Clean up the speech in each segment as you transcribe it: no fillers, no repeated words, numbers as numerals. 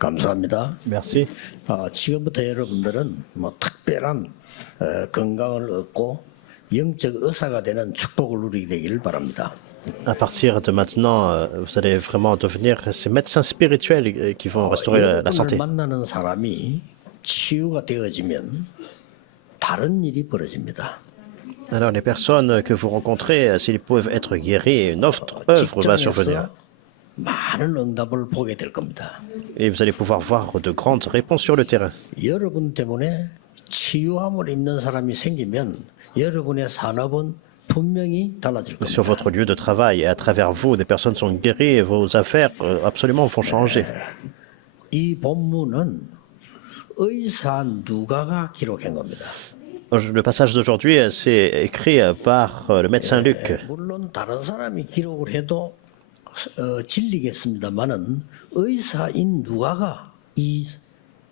감사합니다. Merci. 지금부터 여러분들은 특별한 건강을 얻고 영적 의사가 되는 축복을 누리게 되기를 바랍니다. À partir de maintenant, vous allez vraiment devenir ces médecins spirituels qui vont restaurer la santé. 여러분을 만나는 사람이 치유가 되어지면 다른 일이 벌어집니다. Alors, les personnes que vous rencontrez, s'ils peuvent être guéris, une autre œuvre va survenir. 직장에서 많은 응답을 보게 될 겁니다. Et vous allez pouvoir voir de grandes réponses sur le terrain. 여러분 때문에 치유함을 입는 사람이 생기면 여러분의 산업은 분명히 달라질 Sur 겁니다. votre lieu de travail et à travers vous, des personnes sont guéries et vos affaires absolument vont changer. 이 본문은 의사 누가가 기록한 겁니다. Le passage d'aujourd'hui, c'est écrit par le médecin Luc. 물론 다른 사람이 기록을 해도 진리겠습니다만은 의사인 누가가 이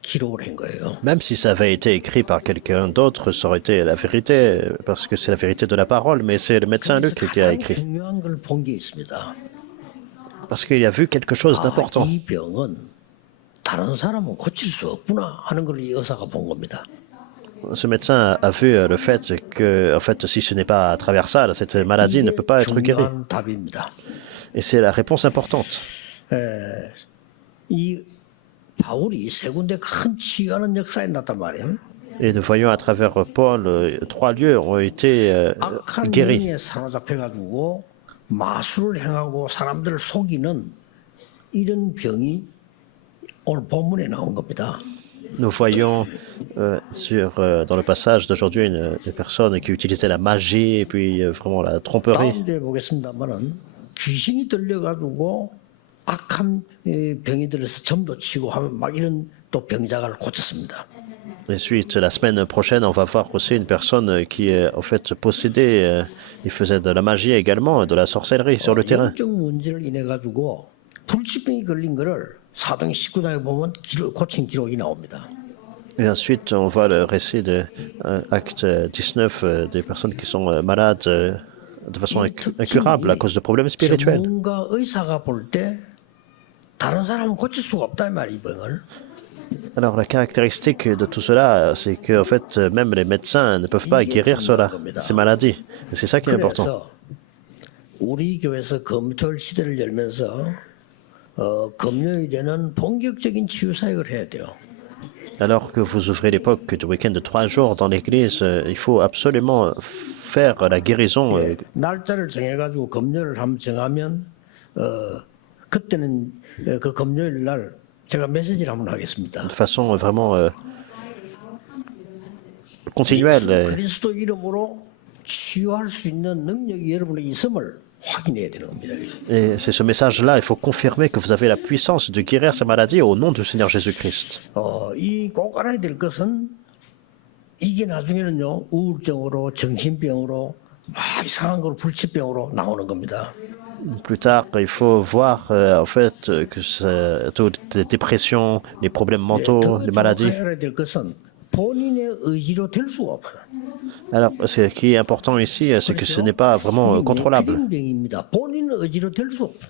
기록을 한 거예요. Même si ça avait été écrit par quelqu'un d'autre, ça aurait été la vérité, parce que c'est la vérité de la parole, mais c'est le médecin Luc qui a 가장 écrit. 중요한 걸 본 게 있습니다. Parce qu'il a vu quelque chose d'important. 이 병은 다른 사람은 고칠 수 없구나 하는 걸 이 의사가 본 겁니다. Ce médecin a vu le fait que, en fait, si ce n'est pas à travers ça, cette maladie ne peut pas être guérie. 중요한 답입니다. Et c'est la réponse importante. 이 바울이 세 군데 큰 치유하는 역사에 났단 말이에요. Et nous voyons à travers Paul, 3 lieux ont été 악한 guéris. 영에 사로잡혀가지고 마술을 행하고 사람들을 속이는 이런 병이 오늘 본문에 나온 겁니다. Nous voyons dans le passage d'aujourd'hui des personnes qui utilisaient la magie et puis vraiment la tromperie. 다음 주에 보겠습니다만은 귀신이 들려가지고 악한 병이 들어서 점도 치고 하면 막 이런 또 병자가를 고쳤습니다. Ensuite, la semaine prochaine, on va voir aussi une personne qui est en fait possédée et faisait de la magie également, de la sorcellerie sur le terrain. 영적 문제를 인해 가지고 불치병이 걸린 거를 사도행 19장에 보면 고친 기록이 나옵니다. Et ensuite, on voit le récit de Acte 19 des personnes qui sont malades de façon incurable à cause de problèmes spirituels. 전문가 의사가 볼 때 다른 사람은 고칠 수가 없다 이 말이 이 병을. Alors, la caractéristique de tout cela, c'est qu'en fait, même les médecins ne peuvent pas guérir cela, ces maladies. Et c'est ça qui est important. 그래서 우리 교회에서 금토일 시대를 열면서 금요일에는 본격적인 치유 사역을 해야 돼요. Alors que vous ouvrez l'époque du week-end de 3 jours dans l'église, il faut absolument faire la guérison. 날짜를 정해가지고 금요일을 한번 정하면 그때는 그 금요일 날 제가 메시지를 한번 하겠습니다. De façon vraiment continuelle. 그리스도 이름으로 치유할 수 있는 능력이 여러분에게 있음을 확인해야 되는 겁니다. Et c'est ce message-là, il faut confirmer que vous avez la puissance de guérir ces maladies au nom du Seigneur Jésus-Christ. 이 꼭 알아야 될 것은 이게 나중에는요 우울증으로 정신병으로 막 이상한 걸 불치병으로 나오는 겁니다. Plus tard, il faut voir en fait que toutes les dépressions, les problèmes mentaux, les maladies. 알아야 될 것은 본인의 의지로 될 수가 없어요. Alors, ce qui est important ici, c'est que ce n'est pas vraiment contrôlable. 병입니다. 본인의 의지로 될 수 없어요.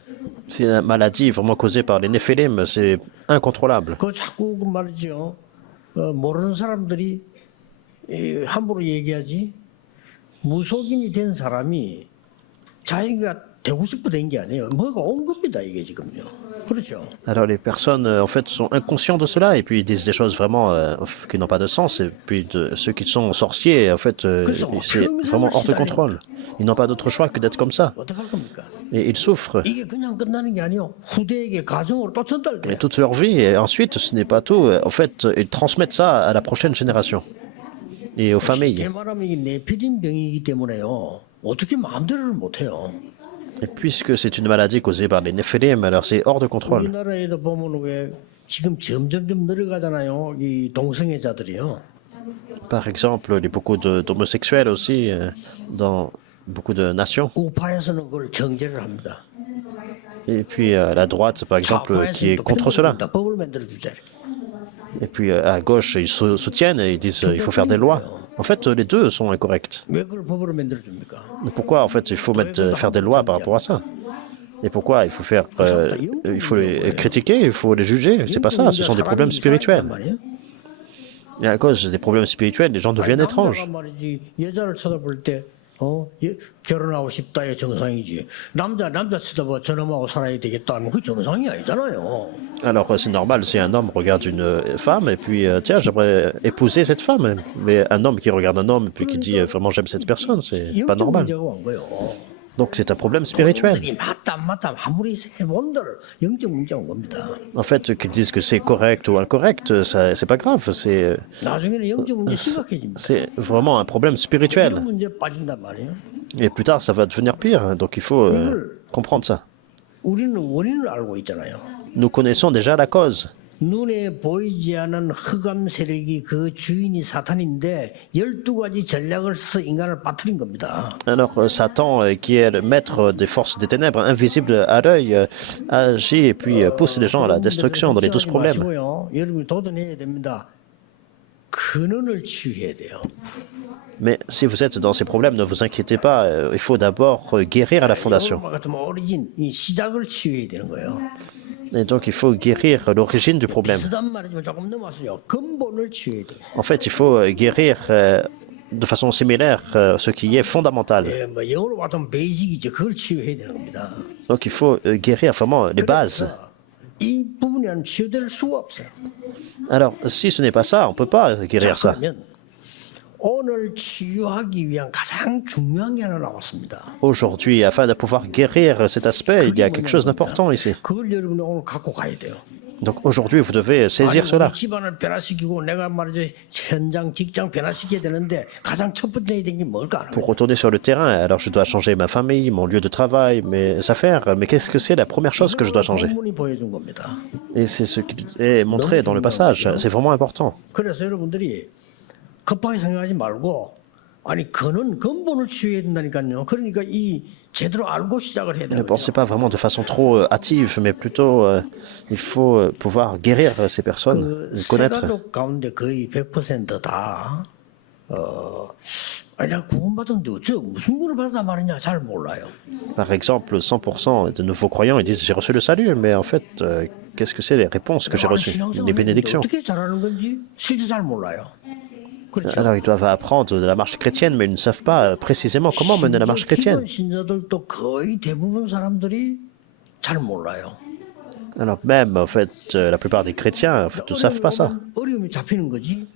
C'est une maladie vraiment causée par les néphilim, c'est incontrôlable. 그 자꾸 그 말이죠. 모르는 사람들이 함부로 얘기하지. 무속인이 된 사람이 자기가 되고 싶어 된 게 아니에요. 뭐가 온 겁니다 이게 지금요. 그렇죠. Alors les personnes en fait sont inconscients de cela et puis ils disent des choses vraiment qui n'ont pas de sens et puis ceux qui sont sorciers en fait c'est vraiment hors de contrôle. Ils n'ont pas d'autre choix que d'être comme ça 어떡할 겁니까? et ils souffrent. 이게 그냥 끝나는 게 아니에요. 후대에게 가정으로 또 Et 전달돼요. toute leur vie et ensuite ce n'est pas tout. En fait ils transmettent ça à la prochaine génération et aux familles. 쉽게 말하면 이게 네피림 병이기 때문에요. 어떻게 마음대로를 못해요. Et puisque c'est une maladie causée par les néphilim, alors c'est hors de contrôle. 우리나라에도 보면 왜 지금 점점점 늘어가잖아요. 이 동성애자들이요. Par exemple, il y a beaucoup d'homosexuels aussi dans beaucoup de nations. 우파에서는 그걸 정죄를 합니다. Et puis la droite, par exemple, qui est contre cela. 법을 만들어 주자. Et puis à gauche, ils soutiennent et ils disent il faut faire des lois. En fait, les deux sont incorrects. 왜 그걸 법으로 만들어 줍니까? Pourquoi, en fait, il faut faire des lois par rapport à ça? Et pourquoi il faut il faut les critiquer, il faut les juger? C'est pas ça, ce sont des problèmes spirituels. Et à cause des problèmes spirituels, les gens deviennent étranges. 말이지 여자를 쳐다볼 때 결혼하고 싶다의 정상이지. 남자 쳐다봐 저놈하고 살아야 되겠다 하면 그 정상이 아니잖아요. Alors c'est normal si un homme regarde une femme et puis tiens j'aimerais épouser cette femme, mais un homme qui regarde un homme et puis qui dit vraiment j'aime cette personne, c'est pas 영적 normal. 문제가 온 거예요. Donc c'est un problème spirituel. 사람들이 맞다 안 맞다 아무리 해본들 영적 문제가 온 겁니다. En fait, qu'ils disent que c'est correct ou incorrect, ça, c'est pas grave. 나중에는 영적 문제 심각해집니다. C'est vraiment un problème spirituel. 영적 문제 빠진단 말이에요. Et plus tard, ça va devenir pire. Donc il faut comprendre ça. 우리는 원인을 알고 있잖아요. Nous connaissons déjà la cause. 눈에 보이지 않은 흑암 세력이 그 주인이 사탄인데 12가지 전략을 써서 인간을 빠뜨린 겁니다. Alors Satan, qui est le maître des forces des ténèbres, invisible à l'œil, agit et puis pousse les gens à la destruction dans les 12 problèmes. 마시고요. 여러분이 도전해야 됩니다. 근원을 치유해야 돼요. Mais si vous êtes dans ces problèmes, ne vous inquiétez pas, il faut d'abord guérir à la fondation. 요런 같으면 오리진 이 시작을 치유해야 되는 거예요. Et donc il faut guérir l'origine du problème. 비슷한 말이지만 조금 넘어서요. 근본을 치유해야 돼요. En fait, il faut guérir de façon similaire ce qui est fondamental. 예, 뭐 영어로 봤으면 베이직이죠. 그걸 치유해야 되는 겁니다. Donc il faut guérir vraiment les bases. 이 부분이 안 치유될 수가 없어요. Alors, si ce n'est pas ça, on ne peut pas guérir ça. 그러면 오늘 치유하기 위한 가장 중요한 게 하나 나왔습니다. Aujourd'hui, afin de pouvoir guérir cet aspect, il y a quelque chose d'important ici. 그걸 여러분이 오늘 갖고 가야 돼요. Donc aujourd'hui, vous devez saisir 아니, cela. 우리 집안을 변화시키고 내가 말이죠 현장 직장 변화시켜야 되는데 가장 첫 번째 해야 되는 게 뭘까? Pour retourner sur le terrain, alors je dois changer ma famille, mon lieu de travail, mes affaires. Mais qu'est-ce que c'est la première chose que je dois changer? 본문이 보여준 겁니다. Et c'est ce qui est montré dans le passage. C'est vraiment important. 그래서 여러분들이 급하게 생각하지 말고 아니 근본을 치유해야 된다니까요. 그러니까 이 제대로 알고 시작을 해야 Ne 되는 pensez 거죠. pas vraiment de façon trop hâtive, mais plutôt il faut pouvoir guérir ces personnes, 세 connaître. 가족 가운데 거의 100%다 아니 나 구원받은데 어째 무슨 구원을 받았단 말이냐 잘 몰라요. Par exemple, 100% de nouveaux croyants, ils disent j'ai reçu le salut, mais en fait, qu'est-ce que c'est les réponses que j'ai reçues, les bénédictions? 어떻게 잘하는 건지 실제 잘 몰라요. 그렇죠. Alors ils doivent apprendre de la marche chrétienne, mais ils ne savent pas précisément comment mener la marche chrétienne. 신자들도 거의 대부분 사람들이 잘 몰라요. Alors même, en fait, la plupart des chrétiens, en fait, ne savent pas ça. 어려움이 잡히는 거지.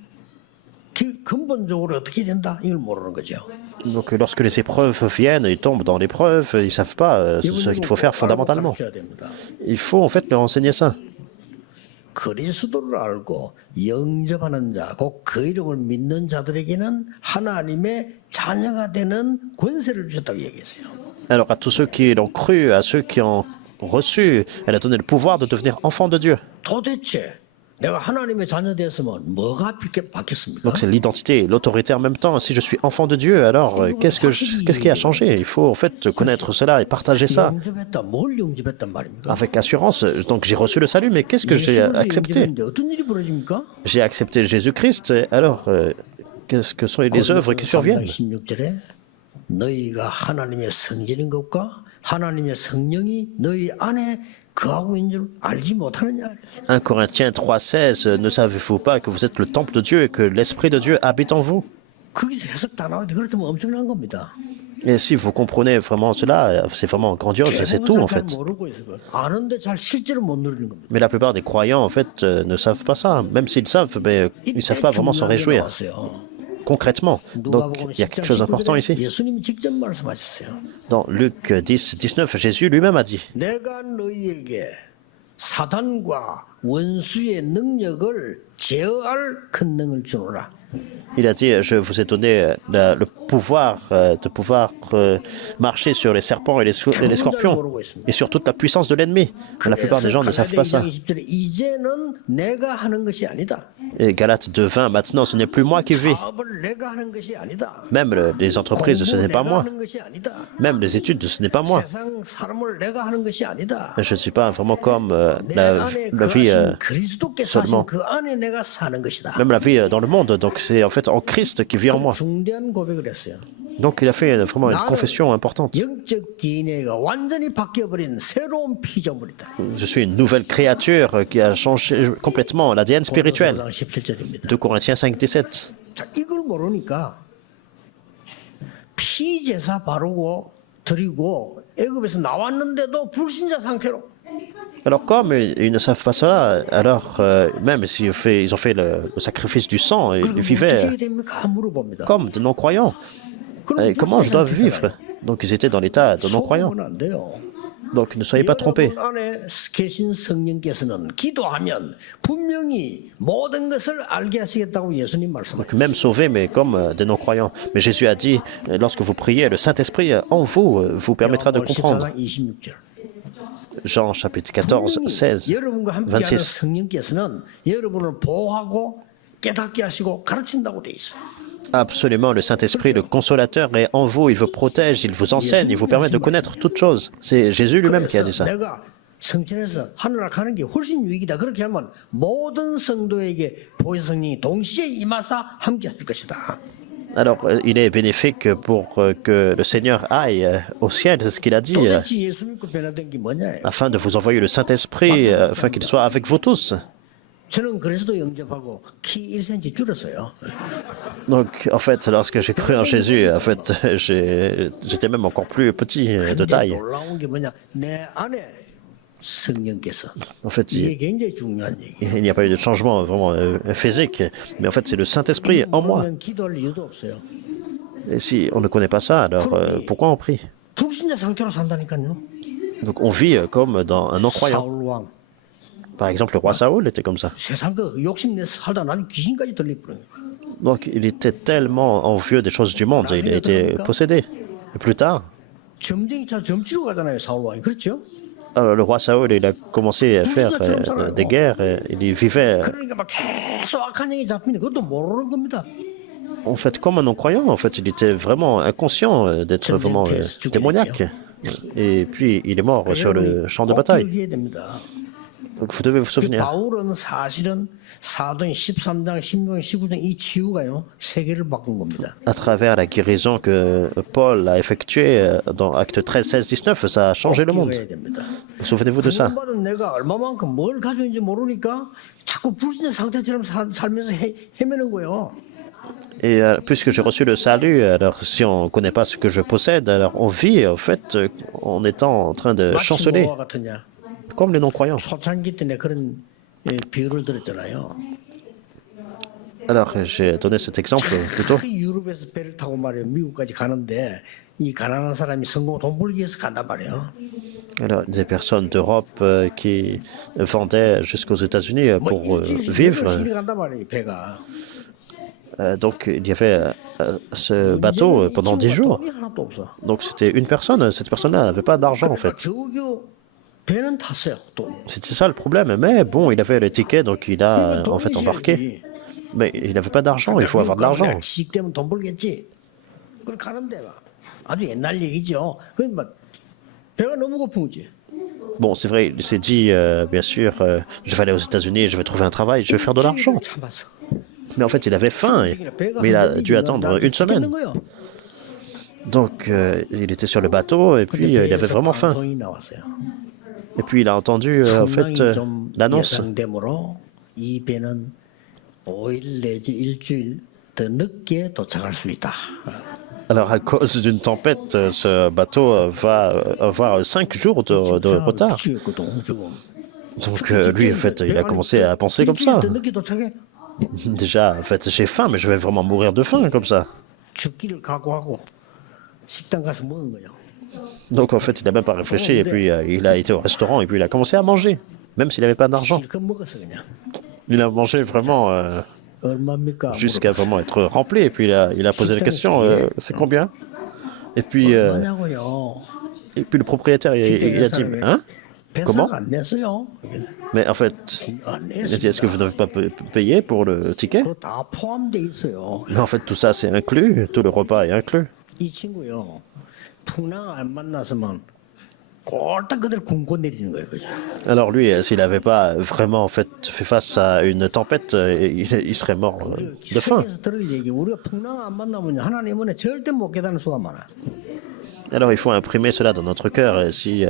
근본적으로 어떻게 된다 이걸 모르는 거죠. Donc lorsque les épreuves viennent, ils tombent dans l'épreuve, ils ne savent pas ce qu'il faut faire fondamentalement. 가르쳐야 됩니다. Il faut en fait leur enseigner ça. 그리스도를 알고 영접하는 자, 곧 그 이름을 믿는 자들에게는 하나님의 자녀가 되는 권세를 주셨다고 얘기했어요. Alors à tous ceux qui l'ont cru, à ceux qui ont reçu, elle a donné le pouvoir de devenir enfants de Dieu. 도대체 내가 하나님의 자녀 되었으면 뭐가 바뀌었습니까? Donc c'est l'identité, l'autorité en même temps. Si je suis enfant de Dieu, alors qu'est-ce qui a changé? Il faut en fait connaître cela et partager ça 영접했다. 뭘 영접했단 말입니까? avec assurance. Donc j'ai reçu le salut, mais qu'est-ce que j'ai 예수를 accepté? 영접했는데 어떤 일이 벌어집니까? J'ai accepté Jésus-Christ, et alors qu'est-ce que sont les œuvres qui surviennent? 16절에 너희가 하나님의 성전인 것과 하나님의 성령이 너희 안에 거하고 있는 줄 알지 못하느냐? 1 Corinthiens 3,16, ne savez-vous pas que vous êtes le temple de Dieu et que l'Esprit de Dieu habite en vous? 거기서 해석 다 나오는데 그렇다면 엄청난 겁니다. Et si vous comprenez vraiment cela, c'est vraiment grandiose, c'est tout en 잘 fait. 모르고 있어요. 아는데 잘 실제로 못 누리는 겁니다. Mais la plupart des croyants en fait ne savent pas ça. Même s'ils savent, mais ils ne savent pas vraiment s'en réjouir concrètement. Donc il y a quelque chose d'important ici. 예수님이 직접 말씀하셨어요. Dans Luc 10, 19, Jésus lui-même a dit 내가 너희에게 사단과 원수의 능력을 제어할 큰 능을 주노라. Il a dit, je vous ai donné le pouvoir de pouvoir marcher sur les serpents et les scorpions, et sur toute la puissance de l'ennemi. La plupart des gens ne savent pas ça. 이제는 내가 하는 것이 아니다. Et Galates 2.20, maintenant ce n'est plus moi qui vis. 사업을 내가 하는 것이 아니다. Même les entreprises, ce n'est pas moi. 하는 것이 아니다. Même les études, ce n'est pas moi. 세상 사람을 내가 하는 것이 아니다. Je ne suis pas vraiment comme 내 la 안에 vie, 거하신 그리스도께서 하신 seulement. 그 안에 내가 사는 것이다. Même la vie dans le monde. Donc c'est en fait en Christ qui vit en moi. 중대한 고백을 했어요. Donc il a fait vraiment une 나는 confession importante. 영적 DNA가 완전히 바뀌어버린 새로운 피조물이다. Je suis une nouvelle créature qui a changé complètement l'ADN spirituel. 17절입니다. 2 Corinthiens 5, 17. 자, 이걸 모르니까 피제사 바르고 드리고 애굽에서 나왔는데도 불신자 상태로 Alors comme ils ne savent pas cela, alors même s'ils ils ont fait le sacrifice du sang, ils 그리고 어떻게 vivaient 해야 됩니까? 물어봅니다. comme de non-croyants. 그럼 Et comment je dois 불신자 vivre? 상태잖아요. Donc ils étaient dans l'état de non-croyants. 속으면 안 돼요. Donc ne soyez pas trompés. 여러분 안에 계신 성령께서는 기도하면 분명히 모든 것을 알게 하시겠다고 예수님 말씀하셨어요. Donc même sauvés, mais comme des non-croyants. Mais Jésus a dit, lorsque vous priez, le Saint-Esprit en vous vous permettra de comprendre. 14장 26절. Jean chapitre 14, 16, 여러분과 함께하는 26. 성령께서는 여러분을 보호하고 깨닫게 하시고 가르친다고 돼 있어요. Absolument, le Saint-Esprit, le consolateur est en vous, il vous protège, il vous enseigne, il vous permet de connaître toutes choses. C'est Jésus lui-même qui a dit ça. 내가 성천에서 하늘나라 가는 게 훨씬 유익이다. 그렇게 하면 모든 성도에게 보혜사 성령이 동시에 임하사 함께 하실 것이다. Alors, il est bénéfique pour que le Seigneur aille au ciel, c'est ce qu'il a dit, 도대체 예수 믿고 변화된 게 뭐냐? afin de vous envoyer le Saint-Esprit, afin qu'il soit avec vous tous. 저는 그래서도 영접하고 키 1cm 줄었어요. Donc, en fait, lorsque j'ai cru en Jésus, en fait, j'étais même encore plus petit de 근데 taille. 놀라운 게 뭐냐? 내 안에 성령께서 En fait, 이게 굉장히 중요한 얘기. il n'y a pas eu de changement vraiment physique, mais en fait, c'est le Saint-Esprit en moi. 모르면 기도할 이유도 없어요. Et si on ne connaît pas ça, alors pourquoi on prie? 불신자 상태로 산다니까요. Donc, on vit comme dans un non-croyant. 사울 왕 Par exemple, le roi Saoul était comme ça. 세상 거 욕심 내 살다 나는 귀신까지 들리거든요. Donc, il était tellement envieux des choses du monde, il a été possédé. Et plus tard, 점쟁이 차 점치러 가잖아요, 사울 왕이. 그렇죠? alors, le roi Saoul, il a commencé à faire des guerres, il y vivait 그러니까 막 계속 악한 영이 잡히는 그것도 모르는 겁니다. en fait comme un non-croyant. En fait, il était vraiment inconscient d'être vraiment démoniaque. Et puis, il est mort sur le champ de 꼭 bataille. 기억해야 됩니다. Donc, vous devez vous 그 souvenir. 바울은 사실은 사도행 13장, 16장, 19장 이 치유가요 세계를 바꾼 겁니다. À travers la guérison que Paul a effectuée dans Actes 13, 16, 19, ça a changé le monde. 기억해야 됩니다. Souvenez-vous de ça. 구원받은 내가 얼마만큼 뭘 가지고 있는지 모르니까 자꾸 불신자 상태처럼 살면서 헤매는 거예요. Et puisque j'ai reçu le salut, alors si on ne connaît pas ce que je possède, alors on vit en fait en étant en train de 마치 chanceler, 뭐와 같으냐? comme les non-croyants. 초창기 때 내가 그런 비유를 들었잖아요. Alors j'ai donné cet exemple plus tôt. 유럽에서 배를 타고 말이에요. 미국까지 가는데 이 가난한 사람이 성공 돈 벌기 위해서 간단 말이에요. Alors des personnes d'Europe qui vendaient jusqu'aux États-Unis pour vivre. 시리 간단 말이에요. 배가. Donc il y avait ce bateau pendant 10 jours. 돈이 하나도 없어. Donc c'était une personne, cette personne-là n'avait pas d'argent en fait. 겨우겨우 배는 탔어요. 또. C'était ça le problème. Mais bon, il avait le ticket, donc il a en fait embarqué. Mais il n'avait pas d'argent, il faut avoir de l'argent. 지식 때문에 돈 벌겠지. 그걸 가는데 아주 옛날 얘기죠. 그러니까 배가 너무 고픈 거지. Bon, c'est vrai, il s'est dit, bien sûr, je vais aller aux États-Unis, je vais trouver un travail, je vais faire de l'argent. 참았어. Mais en fait, il avait faim, mais il a dû attendre une semaine. Donc, il était sur le bateau, et puis il avait vraiment faim. 방송이 나왔어요. Et puis, il a entendu, en fait, 풍랑이 좀 l'annonce. 예상되므로 이 배는 5일 내지 일주일 더 늦게 도착할 수 있다. Alors, à cause d'une tempête, ce bateau va avoir 5 jours de retard. 미치겠거든, 지금. Donc, lui, en fait, il a commencé à penser comme ça. 일주일 더 늦게 도착해. Déjà, en fait, j'ai faim, mais je vais vraiment mourir de faim comme ça. 죽기를 각오하고 식당 가서 먹은 거예요. Donc, en fait, il n'a même pas réfléchi, et puis il a été au restaurant, et puis il a commencé à manger, même s'il n'avait pas d'argent. 실컷 먹었어 그냥. Il a mangé vraiment 얼마입니까? jusqu'à vraiment être rempli, et puis il a posé la question, c'est combien? Et puis 뭐냐고요? le propriétaire, il a dit, hein? Comment? 배상 안 냈어요. Mais en fait, 안 il a dit, est-ce que vous 냈습니다. n'avez pas payé pour le ticket? 그거 다 포함돼 있어요. Mais en fait, tout ça, c'est inclus, tout le repas est inclus. 이 친구요. 풍랑 안 만났으면 꼴딱 그대로 굶고 내리는 거예요. 그죠? Alors lui, s'il n'avait pas vraiment en fait fait face à une tempête, il serait mort de faim. 세계에서 들을 얘기 우리가 풍랑 안 만나면 하나님 은혜 절대 못 깨닫는 수가 많아. Alors il faut imprimer cela dans notre cœur. Et si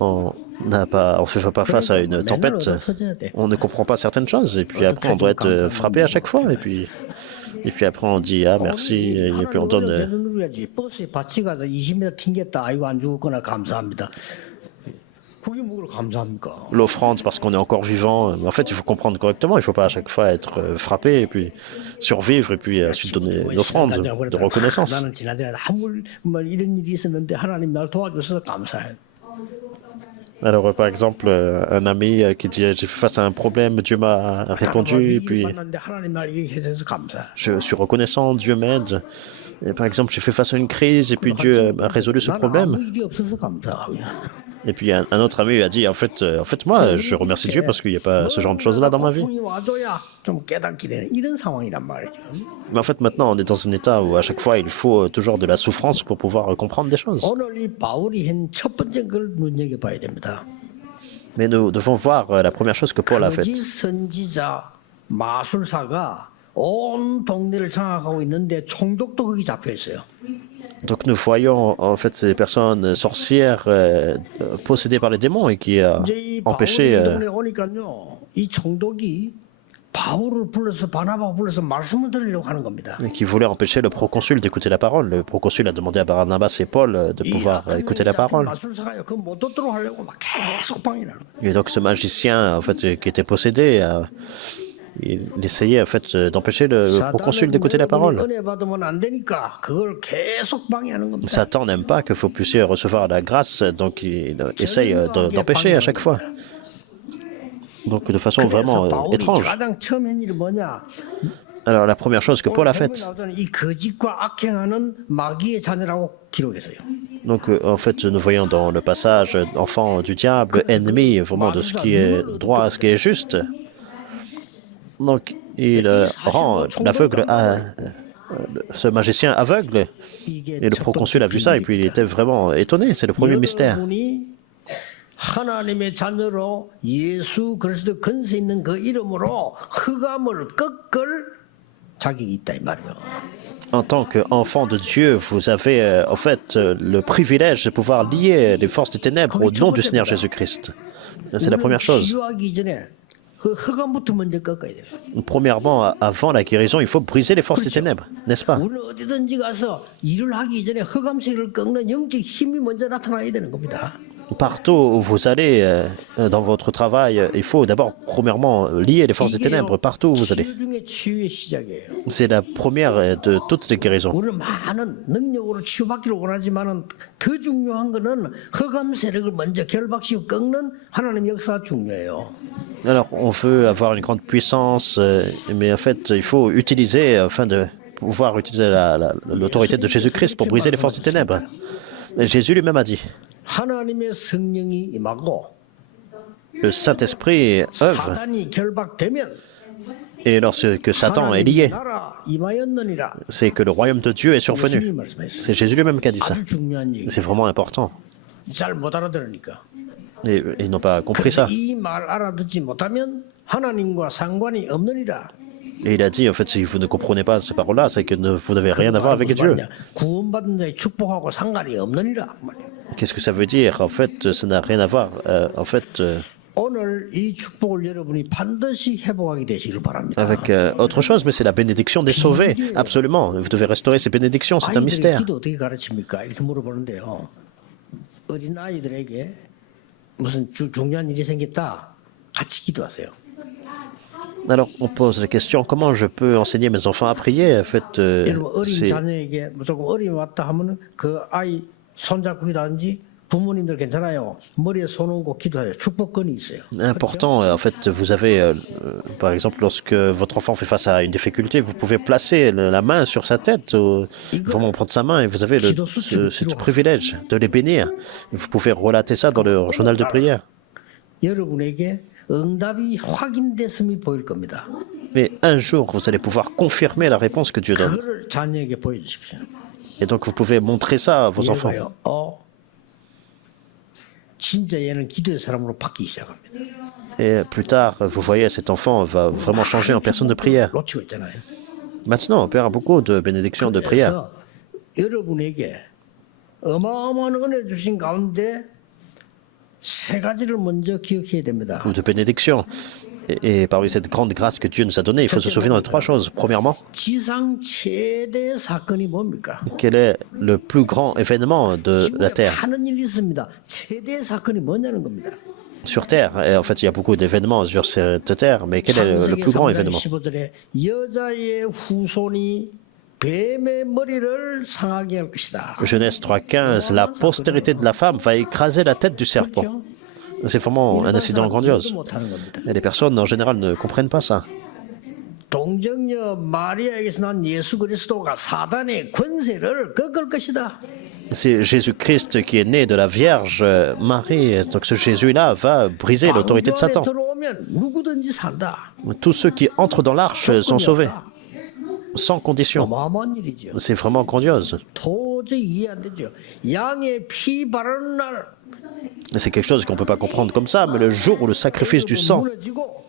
on on ne fait pas face à une tempête, on ne comprend pas certaines choses. Et puis après, on doit être frappé à chaque fois. Et puis après, on dit ah merci. Et puis on donne. 누려야지. 버스에 같이 가서 20m 튕겼다. 아이고 안 죽었거나 감사합니다. 그게 뭐로 감사합니까? L'offrande parce qu'on est encore vivant. Mais en fait, il faut comprendre correctement. Il ne faut pas à chaque fois être frappé et puis survivre et puis ensuite donner l'offrande de reconnaissance. 나는 지난번에 뭐 이런 일이 있었는데 하나님 날 도와줘서 감사해. Alors, par exemple, un ami qui dit j'ai fait face à un problème, Dieu m'a répondu, et puis 만났는데 하나님 날 이렇게 해줘서 감사해. je suis reconnaissant, Dieu m'aide. Et par exemple, j'ai fait face à une crise, et puis Dieu a résolu ce 나는 problème. 아무 일이 없어서 감사하고. Et puis un autre ami lui a dit en fait, moi, je remercie Dieu parce qu'il n'y a pas ce genre de choses-là dans ma vie. 고통이 와줘야 좀 깨닫게 되는 이런 상황이란 말이죠. Mais en fait, maintenant, on est dans un état où à chaque fois, il faut toujours de la souffrance pour pouvoir comprendre des choses. 오늘 이 바울이 한 첫 번째 걸 눈여겨봐야 됩니다. Mais nous devons voir la première chose que Paul a faite. 거짓 선지자 마술사가 온 동네를 장악하고 있는데 총독도 거기 잡혀 있어요. Donc nous voyons en fait ces personnes sorcières possédées par les démons et qui 이제 이 바울이 empêchaient 이 동네 오니까요, 이 총독이 바울을 불러서 바나바를 불러서 말씀을 드리려고 하는 겁니다. et qui voulaient empêcher le proconsul d'écouter la parole. Le proconsul a demandé à Barnabas et Paul de 이 pouvoir 악한 écouter 놈이 la 잡힌 parole. 마술사가요, 그 못 듣도록 하려고 막 계속 방해하는 거예요. Et donc ce magicien en fait qui était possédé, il essayait en fait d'empêcher le proconsul d'écouter la parole. 은혜 받으면 안 되니까 그걸 계속 방해하는 겁니다. Satan n'aime pas que vous puissiez recevoir la grâce, donc il essaye d'empêcher à chaque fois. Donc de façon vraiment 그래서 바울이 étrange. 가장 처음 한 일이 뭐냐? Alors la première chose que Paul a 오늘 faite, 나오잖아요. 이 거짓과 악행하는 마귀의 자녀라고 기록했어요. donc en fait nous voyons dans le passage enfant du diable, ennemi vraiment de ce qui est droit, ce qui est juste. Donc il rend l'aveugle ce magicien aveugle. 이게 Et le 첫 proconsul a vu 번째 ça et puis il était vraiment étonné. C'est le premier mystère. 여러분이 하나님의 자녀로 예수 그리스도 권세 있는 그 이름으로 흑암을 꺾을 자격이 있다 이 말이에요. En tant qu'enfant de Dieu, vous avez en fait le privilège de pouvoir lier les forces des ténèbres au nom du Seigneur Jésus-Christ. C'est la première chose. 치유하기 전에 그 흑암부터 먼저 꺾어야 돼요. Premièrement, avant la guérison, il faut briser les forces des ténèbres, n'est-ce pas? 우리는 어디든지 가서 일을 하기 전에 흑암세를 꺾는 영적 힘이 먼저 나타나야 되는 겁니다. Partout où vous allez dans votre travail, il faut d'abord, premièrement, lier les forces des ténèbres partout où vous allez. 치유 중에 치유의 시작이에요. C'est la première de toutes les guérisons. 우리는 많은 능력으로 치유받기를 원하지만은 더 중요한 거는 흑암 세력을 먼저 결박시키고 꺾는 하나님 역사가 중요해요. Alors, on veut avoir une grande puissance, mais en fait, il faut utiliser, afin de pouvoir utiliser l'autorité de Jésus-Christ pour briser les forces des ténèbres. Et Jésus lui-même a dit, 하나님의 성령이 임하고 le Saint-Esprit œuvre, 사단이 결박되면 et lorsque Satan est 하나님의 lié, 나라 임하였느니라. c'est que le royaume de Dieu est 예수님이 survenu. 말씀하셨어요. C'est Jésus lui-même qui a dit ça. 아주 중요한 얘기. C'est vraiment important. 잘 못 알아들으니까. Et ils n'ont pas compris ça. 이 말 알아듣지 못하면 하나님과 상관이 없느니라. Et il a dit, en fait, si vous ne comprenez pas ces paroles-là, c'est que vous n'avez rien à voir avec Dieu. 구원받은 자의 축복하고 상관이 없느니라. Qu'est-ce que ça veut dire? En fait, ça n'a rien à voir. En fait, 오늘 이 축복을 여러분이 반드시 회복하게 되시길 바랍니다. avec autre chose, mais c'est la bénédiction des sauvés. Absolument. Vous devez restaurer ces bénédictions, c'est un 아이들이 mystère. 기도 어떻게 가르칩니까? 이렇게 물어보는데요. 어린 아이들에게 무슨 중요한 일이 생겼다. 같이 기도하세요. Alors, on pose la question, comment je peux enseigner mes enfants à prier? En fait, 여러분 어린 c'est 자녀에게 무조건 어림이 왔다 하면은 그 아이 손잡고 기도하는지 부모님들 괜찮아요. 머리에 손 얹고 기도해요. 축복권이 있어요. important. En fait, vous avez, par exemple, lorsque votre enfant fait face à une difficulté, vous pouvez placer la main sur sa tête, vraiment prendre sa main, et vous avez ce privilège de les bénir. Vous pouvez relater ça dans le journal de prière. 여러분에게 응답이 확인됐음이 보일 겁니다. Mais un jour, vous allez pouvoir confirmer la réponse que Dieu donne. 그거를 자녀에게 보여주십시오. Et donc, vous pouvez montrer ça à vos enfants. 얘가요, 진짜 얘는 기도의 사람으로 바뀌기 시작합니다. Et plus tard, vous voyez, cet enfant va vraiment changer en personne de prière. 놓치고 있잖아요. Maintenant, on perd beaucoup de bénédictions de prière. 그래서 여러분에게 어마어마한 은혜 주신 가운데 세 가지를 먼저 기억해야 됩니다. De bénédictions. Et parmi cette grande grâce que Dieu nous a donnée, il faut se souvenir de trois choses. Premièrement, 지상 최대 사건이 뭡니까? quel est le plus grand événement de la 지구에 Terre? 많은 일이 있습니다. 최대 사건이 뭐냐는 겁니다. Sur Terre, et en fait, il y a beaucoup d'événements sur cette Terre, mais quel est le plus grand événement? 15절에 여자의 후손이 뱀의 머리를 상하게 할 것이다. Genèse 3.15, la postérité de la femme va écraser la tête du serpent. 그렇죠? C'est vraiment un incident grandiose. 못하는 겁니다. Et les personnes, en général, ne comprennent pas ça. 동정녀 마리아에게서 난 예수 그리스도가 사단의 권세를 꺾을 것이다. C'est Jésus-Christ qui est né de la Vierge Marie. Donc ce Jésus-là va briser l'autorité de 방주 안에 Satan. 들어오면 누구든지 산다. Tous ceux qui entrent dans l'arche sont sauvés, 없다. sans condition. 어마어마한 일이죠. C'est vraiment grandiose. 도저히 이해 안 되죠. 양의 피 바르는 날 C'est quelque chose qu'on ne peut pas comprendre comme ça, mais le jour où le sacrifice du sang 무너지고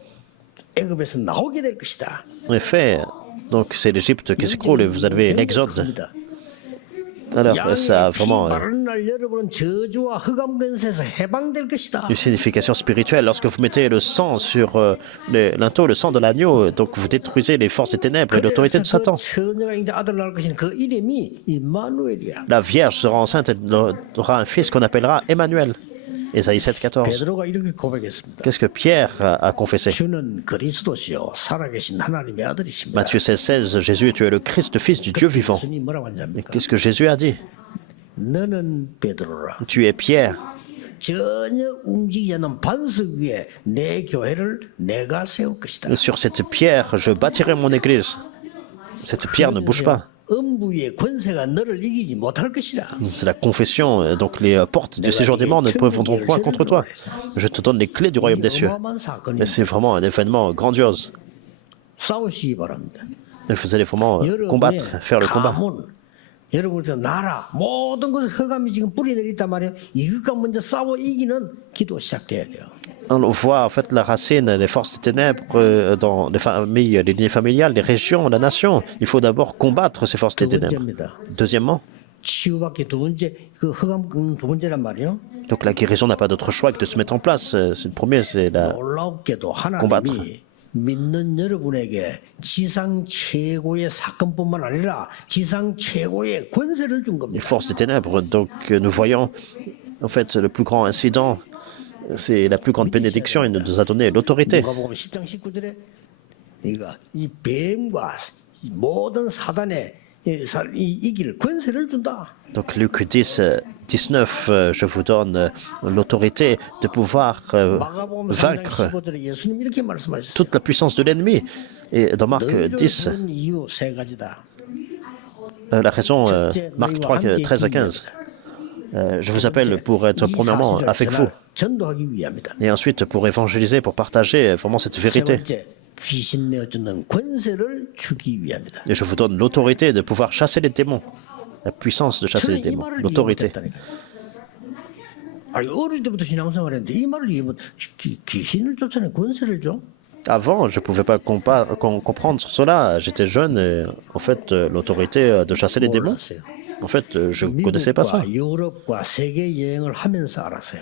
애굽에서 나오게 될 것이다. est fait, donc c'est l'Égypte qui s'écroule et vous avez l'Exode. Alors ça a 양의 피 vraiment 바르는 날 여러분은 저주와 흑암 권세에서 해방될 것이다. une signification spirituelle. Lorsque vous mettez le sang sur linteau, le sang de l'agneau, donc vous détruisez les forces des ténèbres et l'autorité de 그래서 그 Satan. 처녀가 이제 아들 낳을 것인 그 이름이 임마누엘이야. La Vierge sera enceinte, elle aura un fils qu'on appellera Emmanuel. Ésaïe 7,14. 베드로가 이렇게 고백했습니다. Qu'est-ce que Pierre a confessé? 주는 그리스도시요 살아계신 하나님의 아들이십니다. Matthieu 16,16, Jésus, tu es le Christ, fils du Dieu vivant. 예수님 뭐라고 하는지 압니까? Qu'est-ce que Jésus a dit? 너는 베드로라. Tu es Pierre. 전혀 움직이지 않는 반석 위에 내 교회를 내가 세울 것이다. Et sur cette pierre, je bâtirai mon église. Cette pierre ne bouge pas. 음부의 권세가 너를 이기지 못할 것이라. C'est la confession. Donc les portes du séjour des morts ne prévaudront point contre toi. Je te donne les clés du royaume des cieux. 어마어마한 사건이 Et c'est vraiment un événement grandiose. 싸우시기 바랍니다. Et vous allez vraiment combattre, faire le combat. 가문, 여러분들 나라 모든 것을 흑암이 지금 뿌리내렸단 말이에요. 이것과 먼저 싸워 이기는 기도 시작돼야 돼요. On voit en fait la racine, les forces des ténèbres dans les familles, les lignées familiales, les régions, la nation. Il faut d'abord combattre ces forces des 두 ténèbres. 번째입니다. Deuxièmement, 치유밖에 두 번째 그 흑암 끄는 두 번째란 말이에요. donc la guérison n'a pas d'autre choix que de se mettre en place. C'est le premier, c'est la... 놀랍게도 combattre. 하나님이 믿는 여러분에게 지상 최고의 사건뿐만 아니라 지상 최고의 권세를 준 les 겁니다. forces des ténèbres. Donc nous voyons en fait le plus grand incident, c'est la plus grande bénédiction. Il nous a donné l'autorité. 누가복음 10장 19절에 이 뱀과 모든 사단의 이길 권세를 준다. Donc Luc 10, 19, je vous donne l'autorité de pouvoir 마가복음 3장 vaincre 15절에 예수님 이렇게 말씀하셨어요. toute la puissance de l'ennemi. Et dans Marc 너희를 10, 부른 이유 세 가지다. la raison, Marc 3, 13 à 15. Je vous appelle pour être 이 premièrement 사실을 avec vous 전도하기 위함이다. et ensuite pour évangéliser, pour partager vraiment cette 세 vérité. 번째 귀신 내어주는 권세를 주기 위함이다. Et je vous donne l'autorité de pouvoir chasser les démons. La puissance de chasser les 저는 이 démons. 말을 이해 L'autorité. 못했다니까. 아니 어릴 때부터 신앙생활했는데 이 말을 이해 못. 귀신을 쫓아내는 권세를 줘? Avant, je ne pouvais pas comprendre cela. J'étais jeune et en fait, l'autorité de chasser les démons, 몰랐어요. en fait, je ne connaissais pas ça. 미국과 유럽과 세계 여행을 하면서 알았어요.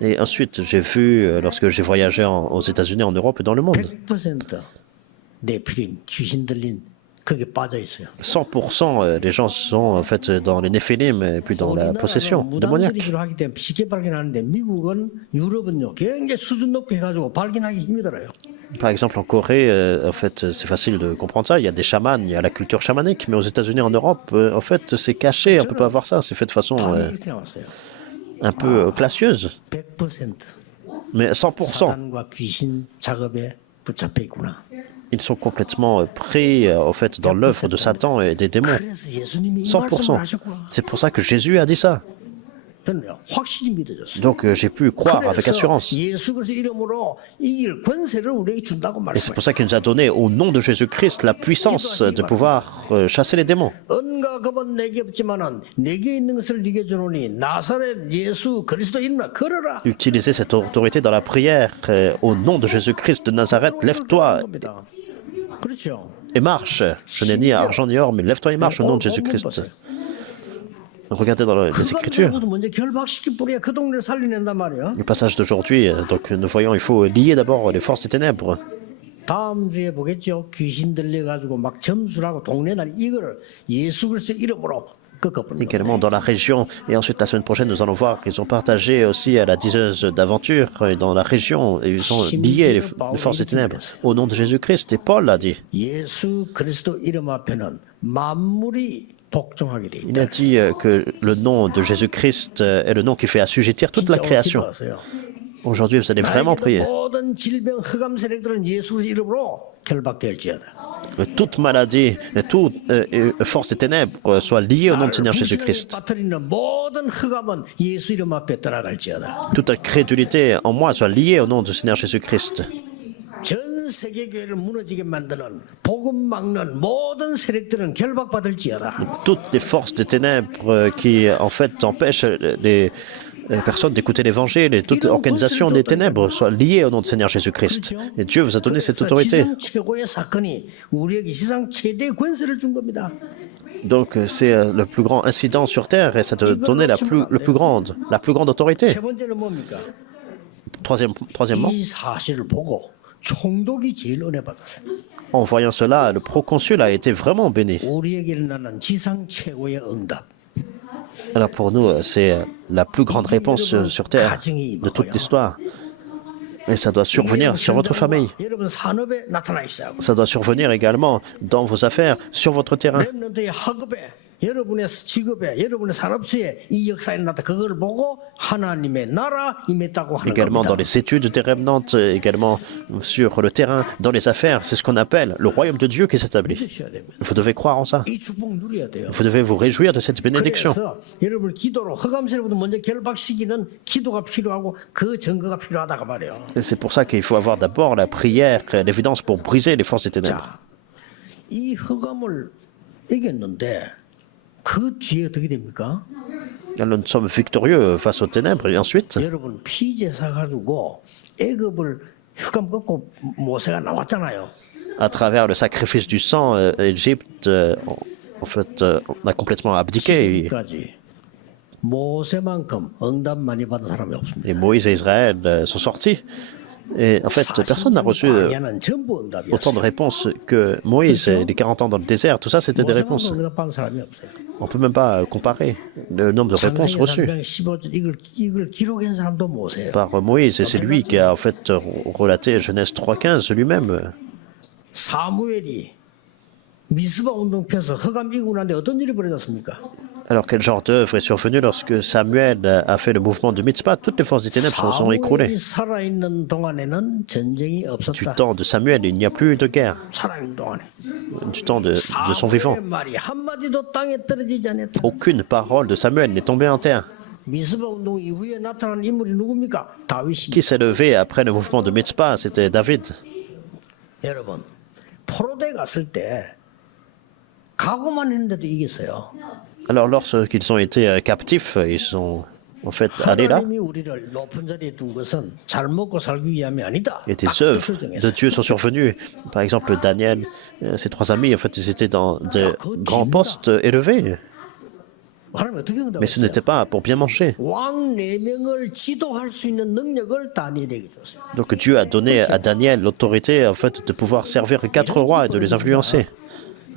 Et ensuite, j'ai vu, lorsque j'ai voyagé aux États-Unis, en Europe et dans le monde, 100% 네피림 귀신 들린 거기에 빠져 있어요. 100% les gens sont en fait dans les néphilim et puis dans la possession démoniaque. 무당들이 하기 때문에 쉽게 발견하는데 미국은 유럽은요 굉장히 수준 높게 해가지고 발견하기 힘들어요. Par exemple, en Corée, en fait, c'est facile de comprendre ça. Il y a des chamans, il y a la culture chamanique, mais aux États-Unis, en Europe, en fait, c'est caché. On ne peut pas voir ça. C'est fait de façon 이렇게 나왔어요. un peu classieuse. 100% Mais 100%, 사단과 귀신 작업에 붙잡혀 있구나. ils sont complètement pris, en fait, dans l'œuvre de Satan et des démons. 그래서 예수님이 이 말씀을 100%. 하셨구나. C'est pour ça que Jésus a dit ça. 저는요 확실히 믿어졌어요. Donc j'ai pu croire avec 그래서 assurance. 예수 그리스도 이름으로 이길 권세를 우리에게 준다고 Et c'est 말씀해요. pour ça qu'il nous a donné au nom de Jésus-Christ la puissance de pouvoir chasser les démons. 은과 금은 내게 없지만은 내게 있는 것을 네게 주노니 나사렛 예수 그리스도 이름으로 걸어라. Utilisez cette autorité dans la prière au nom de Jésus-Christ de Nazareth. Lève-toi 그렇죠. et marche. Je n'ai ni argent ni or, mais lève-toi et marche au nom de Jésus-Christ. Regardez dans les Écritures. 흑암세력부터 먼저 결박시킨 뿌리야 그 동네를 살려낸단 말이야. Le passage d'aujourd'hui, donc nous voyons, il faut lier d'abord les forces des ténèbres. 다음 주에 보겠죠. 귀신 들려가지고 막 점수라고 동네 날 이거를 예수 그리스도 이름으로 꺾어버리는 거예요. Également dans la région. Et ensuite, la semaine prochaine, nous allons voir qu'ils ont partagé aussi à la diseuse d'aventure dans la région. Et ils ont lié les forces des ténèbres au nom de Jésus-Christ. Et Paul l'a dit. 예수 그리스도 이름 앞에는 만물이 복종하게 돼 Il a 있다. dit que le nom de Jésus-Christ est le nom qui fait assujettir toute la création. 기도하세요. Aujourd'hui, vous allez vraiment prier. 모든 질병 흑암 세력들은 예수 그리스도 이름으로 결박될지어다. Que toute maladie, toute force des ténèbres soit liée au nom du Seigneur Jésus-Christ. 빠뜨리는 모든 흑암은 예수 이름 앞에 떠나갈지어다. Toute incrédulité en moi soit liée au nom du Seigneur Jésus-Christ. 전 세계 교회를 무너지게 만드는 복음 막는 모든 세력들은 결박받을지어다. Toutes les forces des ténèbres qui, en fait, empêchent les personnes d'écouter l'évangile et toute organisation des ténèbres soit liée au nom du Seigneur Jésus-Christ. Et Dieu vous a donné cette autorité. 지상 최고의 사건이 우리에게 지상 최대의 권세를 준 겁니다. Donc c'est le plus grand incident sur terre et ça te donnait la plus grande autorité. 세 번째는 뭡니까? Troisièmement, 이 사실을 보고 총독이 제일 은혜 받았어요. en voyant cela, le proconsul a été vraiment béni. 우리에게 일어나는 지상 최고의 응답. Alors pour nous, c'est la plus grande réponse sur terre de toute l'histoire. Et ça doit survenir sur votre famille. 여러분 산업에 나타나기 시작하고 Ça doit survenir également dans vos affaires, sur votre terrain. 랩런트의 학업에 여러분의 직업에 여러분의 산업시에 이 역사에 나타 그걸 보고 하나님의 나라 임했다고 하는 Également dans 겁니다. les études des revenantes, également sur le terrain, dans les affaires. C'est ce qu'on appelle le royaume de Dieu qui s'établit. 믿으셔야 됩니다. Vous devez croire en ça. 이 축복 누려야 돼요. Vous devez vous réjouir de cette bénédiction. 그래서 여러분 기도로 흑암세력부터 먼저 결박시키는 기도가 필요하고 그 증거가 필요하다고 말해요. Et c'est pour ça qu'il faut avoir d'abord la prière, l'évidence pour briser les forces des ténèbres. 자, 이 흑암을 이겼는데 그 뒤에 어떻게 됩니까? Alors, nous sommes victorieux face aux ténèbres. Et ensuite, 여러분 피제사 가지고 애굽을 흑암 꺾고 모세가 나왔잖아요. à travers le sacrifice du sang, Égypte, en fait, on a complètement abdiqué. 까지 모세만큼 응답 많이 받은 사람이 없습니다. Et Moïse et Israël sont sortis. Et en fait, personne n'a reçu 광야는 전부 응답이었어요. autant de réponses que Moïse. Et les 40 ans dans le désert, tout ça, c'était des réponses. 모세만큼 응답받은 사람이 없어요. On ne peut même pas comparer le nombre de réponses reçues 창세기 315절 이걸 기록한 사람도 모세예요. par Moïse. Et c'est lui qui a en fait relaté Genèse 3.15 lui-même. 사무엘이 미스바 운동 펴서 흑암 이기고 난데 어떤 일이 벌어졌습니까? Alors, quel genre d'œuvre est survenu lorsque Samuel a fait le mouvement de Mitzpah? Toutes les forces des ténèbres sont écroulées. 사무엘이 살아있는 동안에는 전쟁이 Du 없었다. temps de Samuel, il n'y a plus de guerre. 살아있는 동안에. Du temps de son vivant. 사무엘의 말이 한마디도 땅에 떨어지지 않았다. Aucune parole de Samuel n'est tombée en terre. 미스바 운동 이후에 나타난 인물이 누굽니까? 다윗입니다. Qui s'est levé après le mouvement de Mitzpah? C'était David. 여러분 포로대 갔을 때 각오만 했는데도 이겼어요. Alors, lorsqu'ils ont été captifs, ils sont en fait allés là. 하나님이 우리를 높은 자리에 둔 것은 잘 먹고 살기 위함이 아니다. Et des 딱 œuvres 설정했어요. de Dieu sont survenues. Par exemple, Daniel, ses trois amis, en fait, ils étaient dans de grands postes élevés. 하나님 어떻게 Mais ce 응답했어요? n'était pas pour bien manger. 왕 4명을 지도할 수 있는 능력을 다니엘에게 줬어요. Donc Dieu a donné à Daniel l'autorité, en fait, de pouvoir servir 4 rois et de les influencer.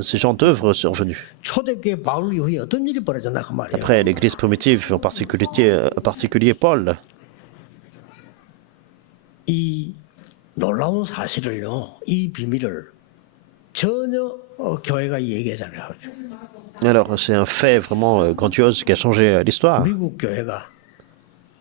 Ces genres d'œuvres sont venus. 초대교회 바울 이후에 어떤 일이 벌어졌나 그 말이에요. Après, l'Église primitive, en particulier Paul, 이 놀라운 사실을요, 이 비밀을 전혀 교회가 얘기하잖아요. alors c'est un fait vraiment grandiose qui a changé l'histoire. 미국 교회가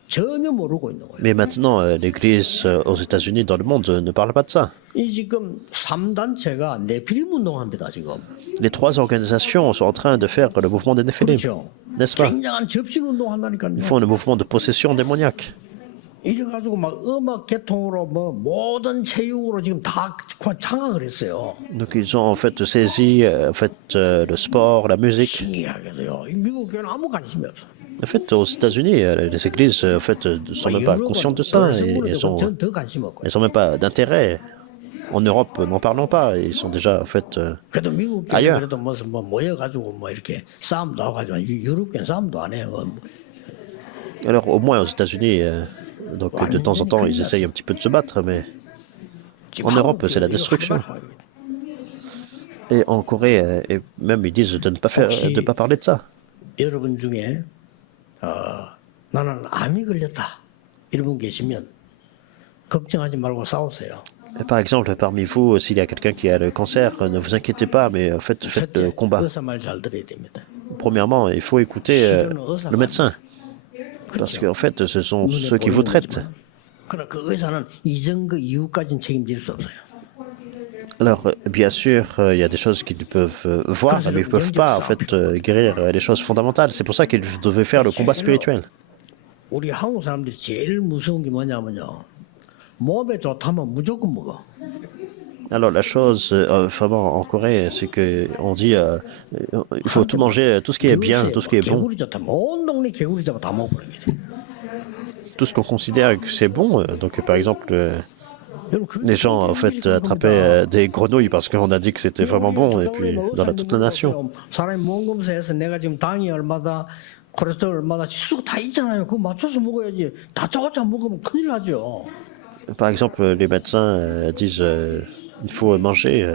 전혀 모르고 있는 거예요. Mais maintenant, l'Église aux États-Unis, dans le monde, ne parle pas de ça. 이 지금 3단체가 네피림 운동합니다 지금. Les 3 organisations sont en train de faire le mouvement des Néphilim. 그렇죠. n'est-ce pas? 굉장한 접신 운동한다니까요. Ils font le mouvement de possession démoniaque. 이래가지고 막 음악 계통으로 뭐 모든 체육으로 지금 다 장악을 했어요. Donc ils ont en fait saisi le sport, la musique. 신기하게도요. 이 미국 교회는 아무 관심이 없어. En fait, aux États-Unis, les églises en fait, ne sont même pas conscientes de ça. Et 전더 관심 없고. elles n'ont même pas d'intérêt. En Europe, n'en parlons pas. Ils sont déjà en fait 그래도 미국 교회 ailleurs. 그래도 무슨 뭐 모여가지고 뭐 이렇게 싸움도 하고 하지만 유럽 교회 싸움도 안 해요. Alors au moins aux États-Unis, donc de temps en temps, ils essayent un petit peu de se battre, mais en Europe, c'est la destruction. Et en Corée, et même ils disent de ne pas faire, de pas parler de ça. 여러분 중에 나는 암이 걸렸다 이런 분 계시면 걱정하지 말고 싸우세요. Et par exemple, parmi vous, s'il y a quelqu'un qui a le cancer, ne vous inquiétez pas, mais faites le combat. 의사 말 잘 들어야 됩니다. Premièrement, il faut écouter le médecin. Parce qu'en fait, ce sont ceux qui vous traitent. 그러나 그 의사는 이전그 이후까지는 책임질 수 없어요. Alors, bien sûr, il y a des choses qu'ils peuvent voir, mais ils ne peuvent pas, en fait, guérir les choses fondamentales. C'est pour ça qu'ils devaient faire le combat spirituel. 우리 한국 사람들이 제일 무서운 게 뭐냐면요. 몸에 좋다면 무조건 먹어. Alors, la chose, vraiment, en Corée, c'est qu'on dit il faut tout manger, tout ce qui est bien, tout ce qui est bon. 개구리 좋다면 온 동네 개구리 잡아 다 먹어버리는 거지. Tout ce qu'on considère que c'est bon. Donc, par exemple, les gens, en fait, attrapaient des grenouilles parce qu'on a dit que c'était vraiment bon, et puis dans toute la nation. 사람이 몸 검사해서 내가 지금 당이 얼마다, 콜레스테롤 얼마다 지수가 다 있잖아요. 그거 맞춰서 먹어야지. 다짜고짜 먹으면 큰일 나죠. Par exemple, les médecins disent il faut manger,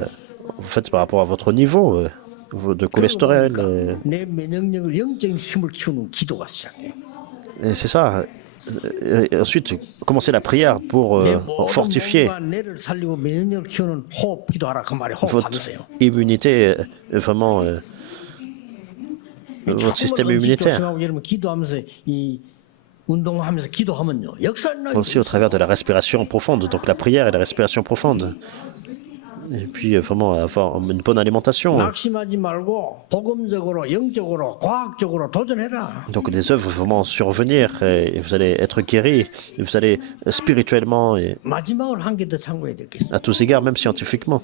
en fait, par rapport à votre niveau de cholestérol. 내 면역력을 영적인 힘을 키우는 기도가 시작해요. Et c'est ça. Et ensuite, commencer la prière pour fortifier 뇌를 살리고 면역력을 키우는 호흡 기도하라 그 말에 votre 호흡하면서요. immunité, vraiment votre système immunitaire. 여러분 기도하면서 이 운동하면서 기도하면요. 역사는 Aussi au travers de la respiration profonde, donc la prière et la respiration profonde. Et puis vraiment avoir une bonne alimentation. 낙심하지 말고 복음적으로 영적으로 과학적으로 도전해라. Donc des œuvres vont vraiment survenir et vous allez être guéris, et vous allez spirituellement et 마지막으로 한 개 더 참고해야 될 게 있어요. à tous égards, même scientifiquement.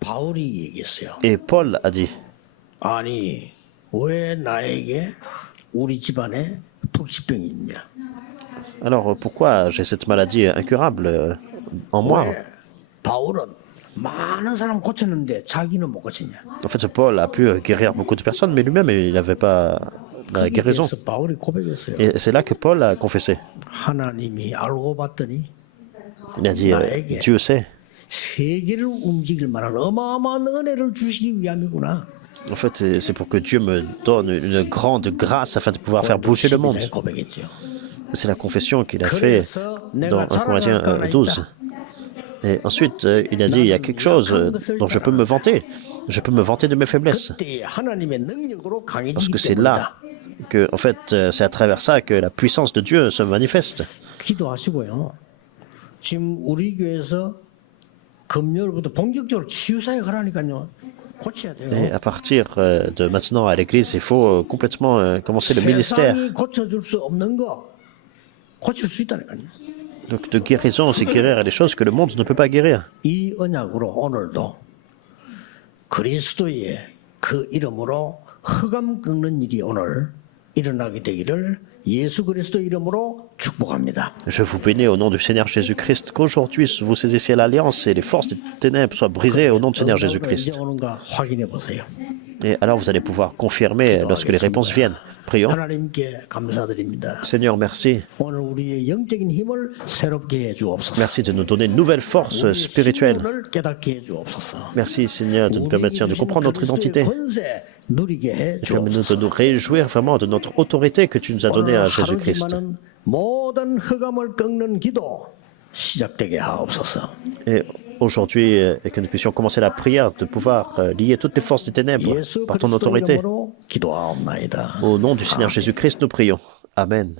바울이 얘기했어요. Et Paul a dit, 아니 왜 나에게 우리 집안에 불치병이 있냐? alors pourquoi j'ai cette maladie incurable en moi? 왜 바울은 많은 사람 고쳤는데 자기는 못 고쳤냐? En fait, Paul a pu guérir beaucoup de personnes, mais lui-même, il n'avait pas la guérison. 그래서 바울이 고백했어요. Et c'est là que Paul a confessé. 하나님이 알고 봤더니 Il a dit, Dieu sait. 세계를 움직일 만한 어마어마한 은혜를 주시기 위함이구나. En fait, c'est pour que Dieu me donne une grande grâce afin de pouvoir faire bouger le monde. 고백했죠. C'est la confession qu'il a fait dans 1 Corinthiens 12. Et ensuite, il a dit, il y a quelque chose dont je peux me vanter. Je peux me vanter de mes faiblesses. 그때 하나님의 능력으로 Parce 강해지기 que c'est 때문이다. là que, en fait, c'est à travers ça que la puissance de Dieu se manifeste. 기도하시고요. 지금 우리 교회에서 금요일부터 본격적으로 치유사역 하라니까요. 고쳐야 Et 돼요. à partir de maintenant à l'église, il faut complètement commencer le ministère. 세상이 고쳐줄 수 없는 거 고칠 수 있다니까요. Donc de guérison, c'est guérir les choses que le monde ne peut pas guérir. 이 언약으로 오늘도 그리스도의 그 이름으로 흑암 꺾는 일이 오늘 일어나게 되기를 예수 그리스도 이름으로 축복합니다. Je vous bénis au nom du Seigneur Jésus-Christ, qu'aujourd'hui vous saisissiez l'alliance et les forces des ténèbres soient brisées au nom du Seigneur 이제 Jésus-Christ. 오는가 확인해 보세요. Et alors vous allez pouvoir confirmer lorsque les réponses viennent. Prions. 하나님께 감사드립니다. Seigneur, merci. 오늘 우리의 영적인 힘을 새롭게 해 주옵소서. Merci de nous donner une nouvelle force spirituelle. 신분을 깨닫게 해 주옵소서. Merci Seigneur de nous permettre de comprendre notre identité. 권세 누리게 해 Permets-nous 주옵소서. de nous réjouir vraiment de notre autorité que tu nous as donnée à Jésus-Christ. 하루지만은 모든 흑암을 꺾는 기도 시작되게 하옵소서. Et aujourd'hui, que nous puissions commencer la prière de pouvoir lier toutes les forces des ténèbres 예수 par ton 그리스도 autorité. 이름으로 기도하옵나이다. Au nom du Seigneur Jésus-Christ, nous prions. Amen.